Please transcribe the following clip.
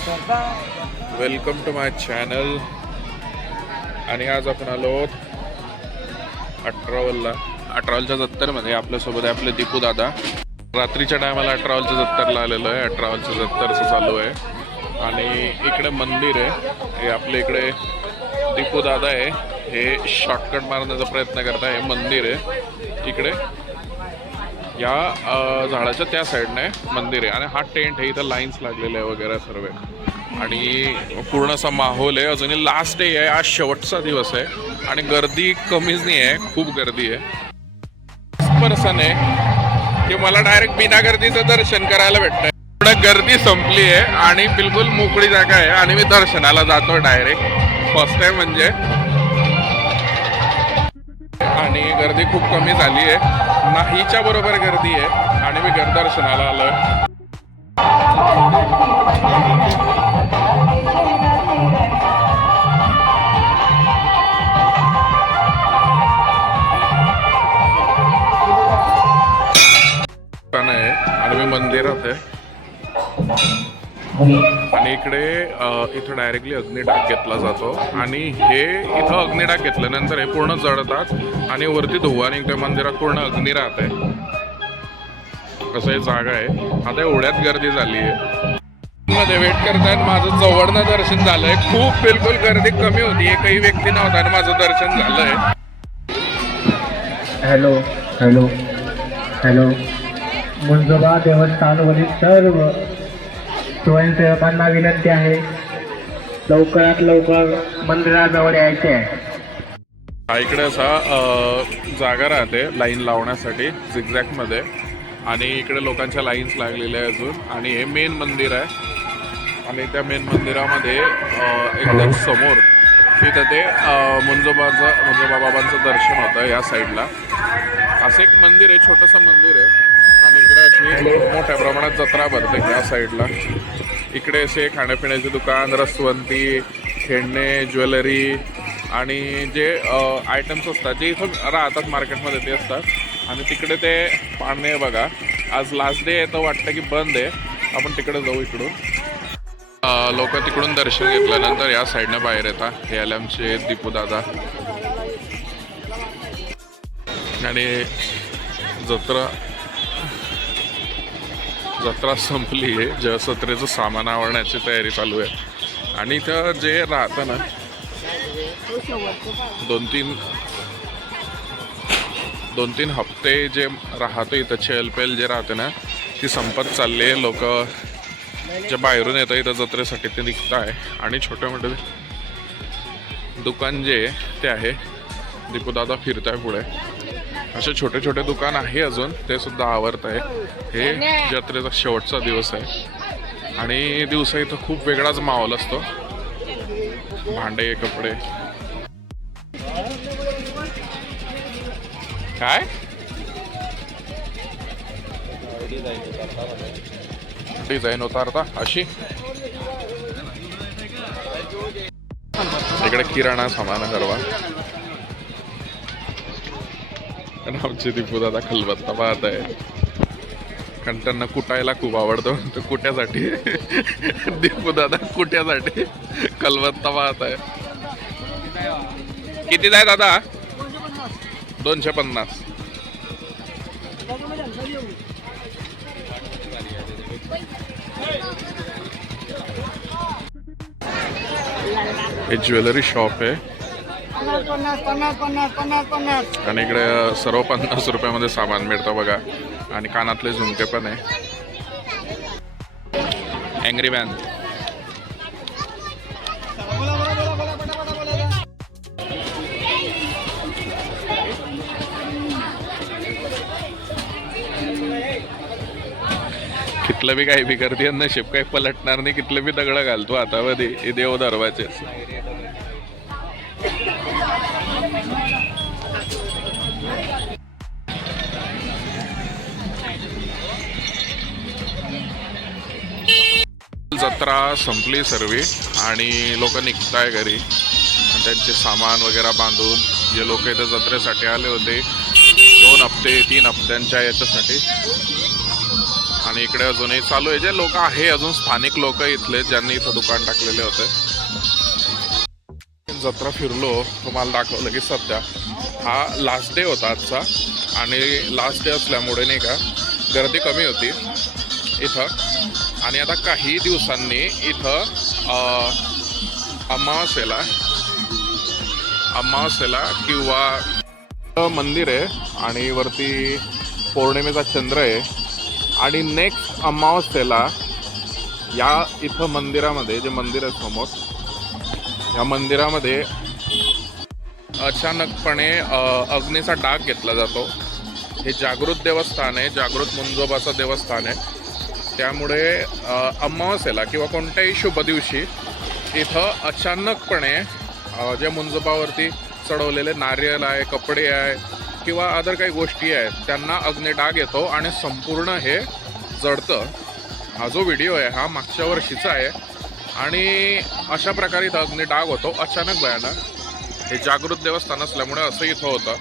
Welcome to my channel. आणि आज आपण आलो अठरावलच्या जत्तरमध्ये. आपल्यासोबत आहे आपले दीपू दादा. रात्रीच्या टायमाला अठरावलच्या जत्तरला आलेलो आहे. अठरावलच्या जत्तरचं चालू आहे. आणि इकडे मंदिर आहे. हे आपल्या इकडे दीपू दादा आहे. हे शॉर्टकट मारण्याचा प्रयत्न करत आहे. हे मंदिर आहे इकडे या झाडाच्या त्या साईडने मंदिर आहे. आणि हा टेंट आहे. इथं लाईन्स लागलेले आहे वगैरे सर्व. आणि पूर्ण असा माहोल आहे. अजूनही लास्ट डे आहे. आज शेवटचा दिवस आहे आणि गर्दी कमीच नाही आहे. खूप गर्दी आहे. पर्सन आहे की मला डायरेक्ट बिना गर्दीचं दर्शन करायला भेटतंय. थोडं गर्दी संपली आहे आणि बिलकुल मोकळी जागा आहे आणि मी दर्शनाला जातो डायरेक्ट. फर्स्ट टाइम म्हणजे. आणि गर्दी खूप कमी झाली आहे. नाहीच्या बरोबर गर्दी आहे आणि मी दर्शनाला आलोय. आणि मी मंदिरात आहे. आणि इकडे इथं डायरेक्टली अग्निडाग घेतला जातो. आणि हे इथं अग्निडाग घेतल्यानंतर हे पूर्ण जळतात आणि वरती धुवा निघतोय. मंदिरात पूर्ण अग्नी राहते. असं हे जागा आहे. आता एवढ्यात गर्दी झाली आहे. मध्ये वेट करतायत. माझं जवळनं दर्शन झालंय. खूप बिलकुल गर्दी कमी होती. एकही व्यक्ती नव्हता आणि माझं दर्शन झालंय. Hello hello hello. मुंजोबा देवस्थानवरील सर्व स्वयंसेवकांना विनंती आहे, लवकरात लवकर मंदिराजवळ यायचे आहे. इकडे असा जागा राहते लाईन लावण्यासाठी झिगझॅगमध्ये. आणि इकडे लोकांच्या लाईन्स लागलेल्या आहे अजून. आणि हे मेन मंदिर आहे. आणि त्या मेन मंदिरामध्ये एकदम समोर तिथं ते मुंजोबा बाबांचं दर्शन होतं. या साईडला असं एक मंदिर आहे. छोटंसं मंदिर आहे. आणि इकडे अशी मोठ्या प्रमाणात जत्रा भरते या साईडला. इकडे असे खाण्यापिण्याचे दुकान, रसवंती, खेळणे, ज्वेलरी आणि जे आयटम्स असतात जे इथं राहतात मार्केटमध्ये ते असतात. आणि तिकडे ते पाणी बघा. आज लास्ट डे आहे तर वाटतं की बंद आहे. आपण तिकडे जाऊ. इकडून लोक तिकडून दर्शन घेतल्यानंतर या साईडने बाहेर येतात. हे आले आमचे दीपू दादा. आणि जत्रा संपली आहे. जत्रेचं सामान आवरण्याची तयारी चालू आहे. आणि इथं जे राहतं ना दोन तीन हप्ते जे राहतं इथं चहलपहल जे राहते ना ती संपत चालली आहे. लोक जे बाहेरून येतं इथं जत्रेसाठी ते निघत आहे. आणि छोटे मोठे दुकान जे ते आहे. दीपूदादा फिरत आहे पुढे. असे छोटे छोटे दुकान आहे अजून. ते सुद्धा आवरत आहे. हे जत्रेचा शेवटचा दिवस आहे. आणि दिवसा इथं खूप वेगळाच माहोल असतो. भांडे, कपडे. काय डिझाईन उतारता अशी. इकडे किराणा सामान सर्व. आमचे दीपू दादा खलबत्ता पाहत आहे. कारण त्यांना कुटायला खूप आवडतं. तर कुट्यासाठी दीपू दादा कुट्यासाठी खलबत्ता पाहत आहे. किती आहे दादा? 250. हे ज्वेलरी शॉप आहे. आणि इकडे सर्व 50 रुपयामध्ये सामान मिळतं बघा. आणि कानातले झुमके पण आहे. Angry man. कितलं बी काही बिगरती नशीब काही पलटणार नाही. कितलं बी दगड घालतो हातामध्ये. हे देव धर्माचे. जत्रा संपली सर्व आणि लोक निघताय घरी. आणि त्यांचे सामान वगैरे बांधून जे लोक इथं जत्रेसाठी आले होते 2 हफ्ते 3 हफ्त्यांच्या याच्यासाठी. आणि इकडे अजूनही चालू आहे. जे लोक आहे अजून स्थानिक लोक इथले ज्यांनी इथं दुकान टाकलेले होते. जत्रा फिरलो, तुम्हाला दाखवलं की सध्या हा लास्ट डे होता आजचा आणि लास्ट डे असल्यामुळे नाही का गर्दी कमी होती इथं. आणि आता काही दिवसांनी इथं अमावास्येला किंवा मंदिर आहे आणि वरती पौर्णिमेचा चंद्र आहे आणि नेक्स्ट अमावास्येला या इथं मंदिरामध्ये जे मंदिर आहे समोर, या मंदिरामध्ये अचानकपणे अग्नीचा डाग घेतला जातो. हे जागृत देवस्थान आहे, जागृत मुंजोबाचं देवस्थान आहे. त्यामुळे अमावास्येला किंवा कोणत्याही शुभ दिवशी इथं अचानकपणे जे मुंजोबावरती चढवलेले नारियल आहे, कपडे आहे किंवा अदर काही गोष्टी आहेत त्यांना अग्निडाग येतो आणि संपूर्ण हे जळतं. हा जो व्हिडिओ आहे हा मागच्या वर्षीचा आहे आणि अशा प्रकारे इथं अग्निडाग होतो अचानक भयानक. हे जागृत देवस्थान असल्यामुळे असं इथं होतं.